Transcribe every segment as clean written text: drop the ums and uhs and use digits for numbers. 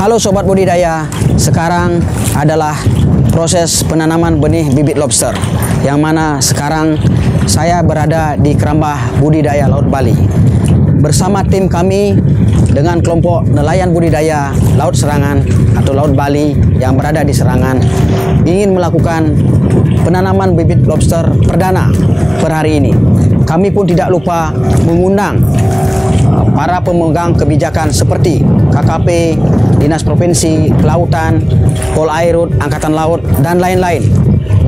Halo Sobat Budidaya, sekarang adalah proses penanaman benih bibit lobster, yang mana sekarang saya berada di Kerambah Budidaya Laut Bali bersama tim kami dengan kelompok nelayan budidaya Laut Serangan atau Laut Bali yang berada di Serangan, ingin melakukan penanaman bibit lobster perdana per hari ini. Kami pun tidak lupa mengundang para pemegang kebijakan seperti KKP, Dinas Provinsi Kelautan, Polairut, Angkatan Laut, dan lain-lain.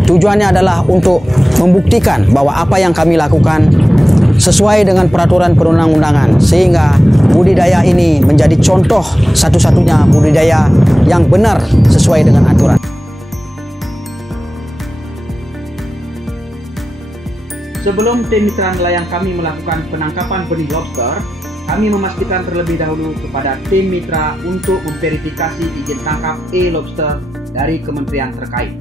Tujuannya adalah untuk membuktikan bahwa apa yang kami lakukan sesuai dengan peraturan perundang-undangan, sehingga budidaya ini menjadi contoh satu-satunya budidaya yang benar sesuai dengan aturan. Sebelum tim mitra nelayan kami melakukan penangkapan benih lobster, kami memastikan terlebih dahulu kepada tim mitra untuk memverifikasi izin tangkap e-lobster dari kementerian terkait.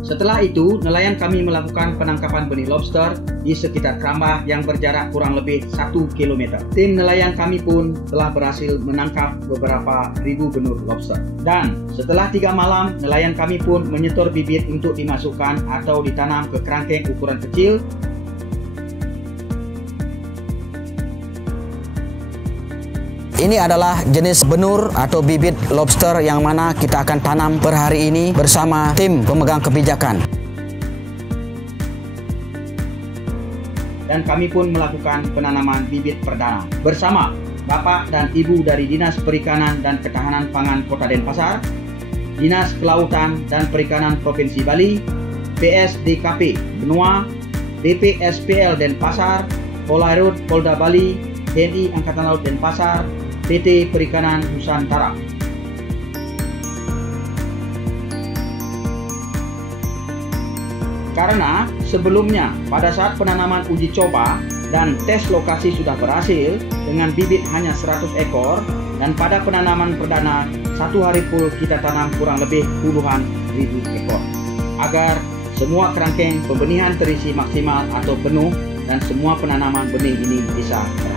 Setelah itu, nelayan kami melakukan penangkapan benih lobster di sekitar Kerambah yang berjarak kurang lebih 1 km. Tim nelayan kami pun telah berhasil menangkap beberapa ribu benur lobster. Dan setelah 3 malam, nelayan kami pun menyetor bibit untuk dimasukkan atau ditanam ke kerangkeng ukuran kecil. Ini adalah jenis benur atau bibit lobster yang mana kita akan tanam per hari ini bersama tim pemegang kebijakan. Dan kami pun melakukan penanaman bibit perdana bersama Bapak dan Ibu dari Dinas Perikanan dan Ketahanan Pangan Kota Denpasar, Dinas Kelautan dan Perikanan Provinsi Bali, PSDKP Benua, BPSPL Denpasar, Polairut Polda Bali, TNI Angkatan Laut Denpasar, PT Perikanan Nusantara. Karena sebelumnya pada saat penanaman uji coba dan tes lokasi sudah berhasil dengan bibit hanya 100 ekor, dan pada penanaman perdana 1 hari full kita tanam kurang lebih puluhan ribu ekor, agar semua kerangkeng pembenihan terisi maksimal atau penuh dan semua penanaman benih ini bisa berhasil.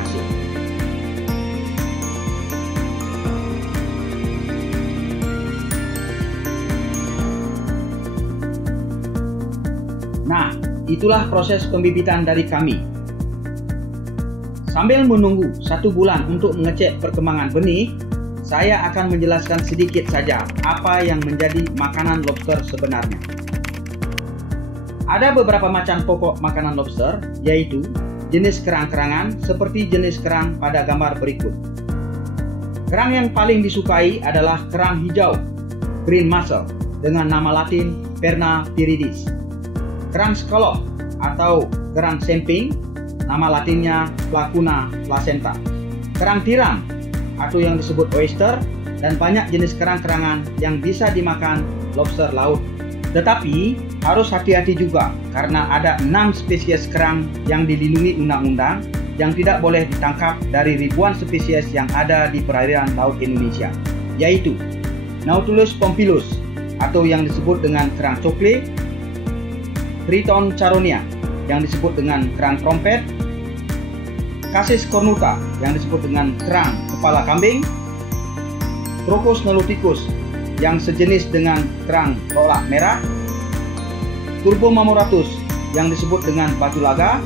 Nah, itulah proses pembibitan dari kami. Sambil menunggu 1 bulan untuk mengecek perkembangan benih, saya akan menjelaskan sedikit saja apa yang menjadi makanan lobster sebenarnya. Ada beberapa macam pokok makanan lobster, yaitu jenis kerang-kerangan seperti jenis kerang pada gambar berikut. Kerang yang paling disukai adalah kerang hijau, green mussel, dengan nama latin Perna viridis. Kerang scallop atau kerang semping, nama latinnya Placuna placenta. Kerang tiram atau yang disebut oyster, dan banyak jenis kerang-kerangan yang bisa dimakan lobster laut. Tetapi harus hati-hati juga karena ada 6 spesies kerang yang dilindungi undang-undang yang tidak boleh ditangkap dari ribuan spesies yang ada di perairan laut Indonesia, yaitu Nautilus pompilus atau yang disebut dengan kerang coklat, Triton charonia yang disebut dengan kerang trompet, Cassis cornuta yang disebut dengan kerang kepala kambing, Crocus niloticus yang sejenis dengan kerang tolak merah, Turbomamoratus yang disebut dengan batu laga,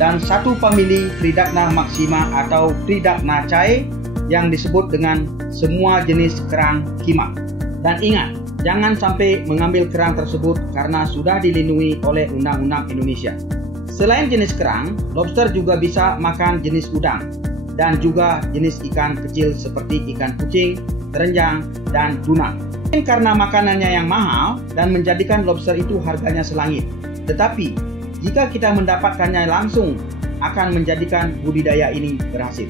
dan satu famili Tridacna maxima atau Tridacna cae yang disebut dengan semua jenis kerang kimak. Dan ingat, jangan sampai mengambil kerang tersebut karena sudah dilindungi oleh Undang-Undang Indonesia. Selain jenis kerang, lobster juga bisa makan jenis udang dan juga jenis ikan kecil seperti ikan kucing, terenjang, dan tuna. Karena makanannya yang mahal dan menjadikan lobster itu harganya selangit. Tetapi jika kita mendapatkannya langsung, akan menjadikan budidaya ini berhasil.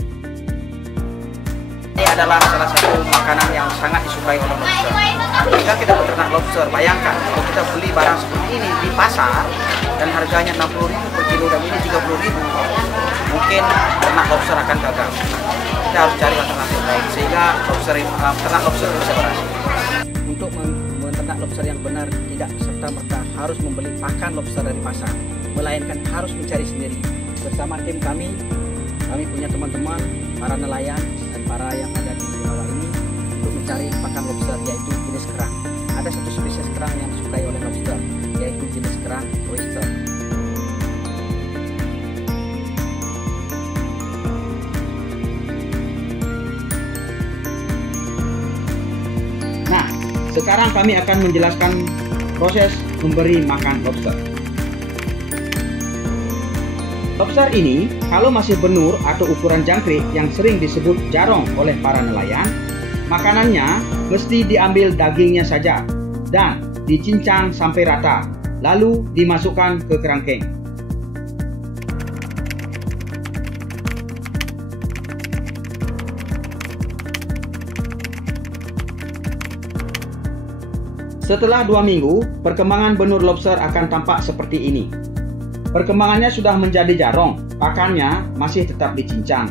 Ini adalah salah satu makanan yang sangat disukai oleh lobster. Jika kita beternak lobster, bayangkan kalau kita beli barang seperti ini di pasar dan harganya 60.000 per kilo dan ini 30.000, mungkin ternak lobster akan gagal. Kita harus cari alternatif lain sehingga ternak lobster bisa berhasil. Untuk menternak lobster yang benar, tidak serta-merta harus membeli pakan lobster dari pasar, melainkan harus mencari sendiri. Bersama tim kami, kami punya teman-teman, para nelayan dan para yang ada di bawah ini untuk mencari pakan lobster, yaitu jenis kerang. Ada satu spesies kerang yang disukai oleh lobster, yaitu jenis kerang oyster. Nah, sekarang kami akan menjelaskan proses memberi makan lobster. Lobster ini, kalau masih benur atau ukuran jangkrik yang sering disebut jarong oleh para nelayan, makanannya mesti diambil dagingnya saja dan dicincang sampai rata, lalu dimasukkan ke kerangkeng. Setelah 2 minggu, perkembangan benur lobster akan tampak seperti ini. Perkembangannya sudah menjadi jarong, pakannya masih tetap dicincang.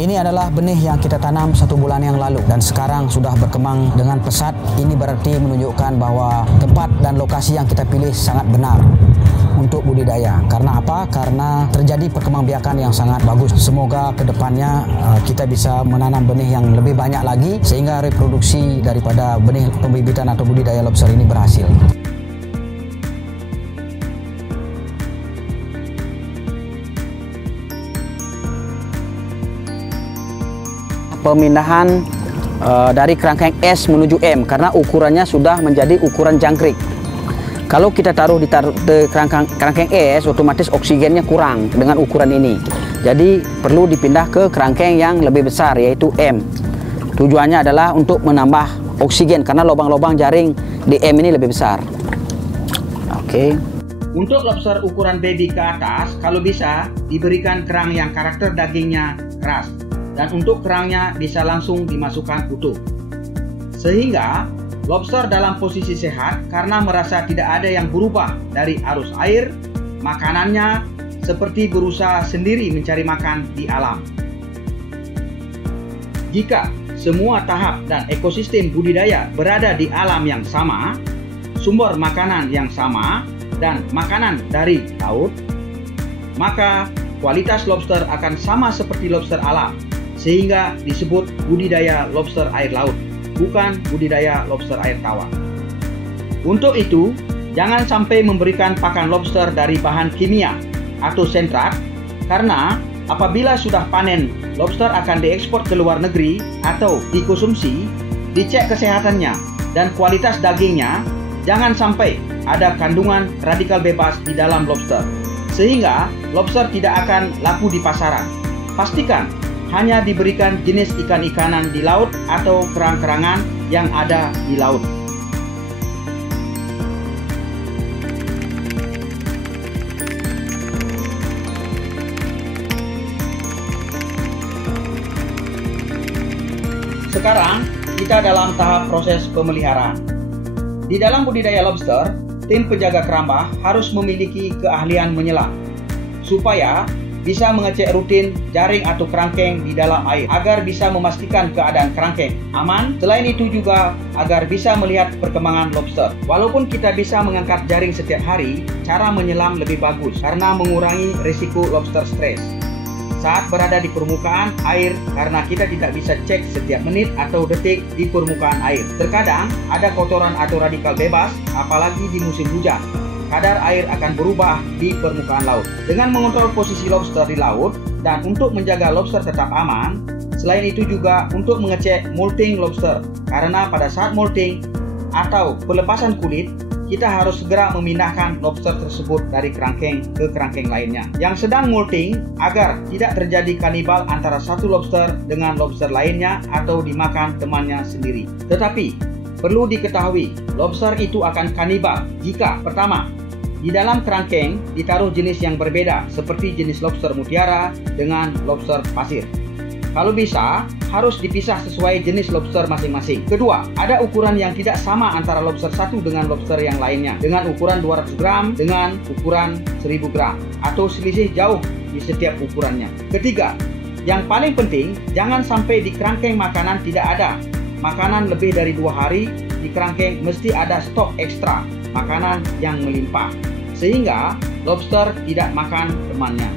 Ini adalah benih yang kita tanam 1 bulan yang lalu dan sekarang sudah berkembang dengan pesat. Ini berarti menunjukkan bahwa tempat dan lokasi yang kita pilih sangat benar untuk budidaya. Karena apa? Karena terjadi perkembangbiakan yang sangat bagus. Semoga kedepannya kita bisa menanam benih yang lebih banyak lagi sehingga reproduksi daripada benih pembibitan atau budidaya lobster ini berhasil. Pemindahan dari kerangkeng S menuju M karena ukurannya sudah menjadi ukuran jangkrik. Kalau kita taruh di kerangkeng S, otomatis oksigennya kurang dengan ukuran ini. Jadi perlu dipindah ke kerangkeng yang lebih besar, yaitu M. Tujuannya adalah untuk menambah oksigen karena lubang-lubang jaring di M ini lebih besar. Oke. Untuk lobster ukuran baby ke atas, kalau bisa diberikan kerang yang karakter dagingnya keras. Dan untuk kerangnya bisa langsung dimasukkan utuh. Sehingga lobster dalam posisi sehat karena merasa tidak ada yang berubah dari arus air, makanannya seperti berusaha sendiri mencari makan di alam. Jika semua tahap dan ekosistem budidaya berada di alam yang sama, sumber makanan yang sama, dan makanan dari laut, maka kualitas lobster akan sama seperti lobster alam, sehingga disebut budidaya lobster air laut, bukan budidaya lobster air tawar. Untuk itu, jangan sampai memberikan pakan lobster dari bahan kimia atau sentrat, karena apabila sudah panen, lobster akan diekspor ke luar negeri atau dikonsumsi, dicek kesehatannya dan kualitas dagingnya, jangan sampai ada kandungan radikal bebas di dalam lobster, sehingga lobster tidak akan laku di pasaran. Pastikan hanya diberikan jenis ikan-ikanan di laut atau kerang-kerangan yang ada di laut. Sekarang kita dalam tahap proses pemeliharaan. Di dalam budidaya lobster, tim penjaga keramba harus memiliki keahlian menyelam supaya bisa mengecek rutin jaring atau kerangkeng di dalam air agar bisa memastikan keadaan kerangkeng aman. Selain itu juga agar bisa melihat perkembangan lobster. Walaupun kita bisa mengangkat jaring setiap hari, cara menyelam lebih bagus karena mengurangi risiko lobster stres saat berada di permukaan air karena kita tidak bisa cek setiap menit atau detik di permukaan air. Terkadang ada kotoran atau radikal bebas, apalagi di musim hujan. Kadar air akan berubah di permukaan laut. Dengan mengontrol posisi lobster di laut dan untuk menjaga lobster tetap aman, selain itu juga untuk mengecek molting lobster. Karena pada saat molting atau pelepasan kulit, kita harus segera memindahkan lobster tersebut dari kerangkeng ke kerangkeng lainnya yang sedang molting agar tidak terjadi kanibal antara satu lobster dengan lobster lainnya atau dimakan temannya sendiri. Tetapi perlu diketahui, lobster itu akan kanibal jika pertama, di dalam kerangkeng ditaruh jenis yang berbeda seperti jenis lobster mutiara dengan lobster pasir. Kalau bisa, harus dipisah sesuai jenis lobster masing-masing. Kedua, ada ukuran yang tidak sama antara lobster satu dengan lobster yang lainnya, dengan ukuran 200 gram dengan ukuran 1000 gram, atau selisih jauh di setiap ukurannya. Ketiga, Yang paling penting, jangan sampai di kerangkeng makanan tidak ada makanan lebih dari 2 hari. Di kerangkeng mesti ada stok ekstra makanan yang melimpah, sehingga lobster tidak makan temannya.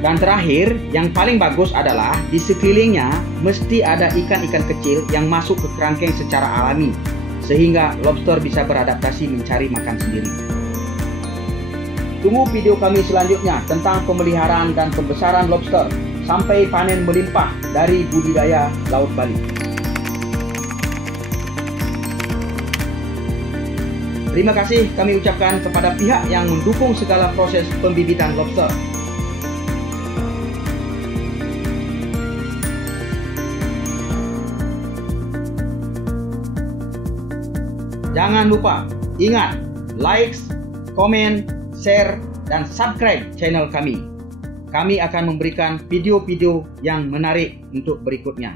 Dan terakhir, yang paling bagus adalah di sekelilingnya mesti ada ikan-ikan kecil yang masuk ke kerangkeng secara alami, sehingga lobster bisa beradaptasi mencari makan sendiri. Tunggu video kami selanjutnya tentang pemeliharaan dan pembesaran lobster sampai panen melimpah dari budidaya Laut Bali. Terima kasih kami ucapkan kepada pihak yang mendukung segala proses pembibitan lobster. Jangan lupa, ingat, like, komen, share, dan subscribe channel kami. Kami akan memberikan video-video yang menarik untuk berikutnya.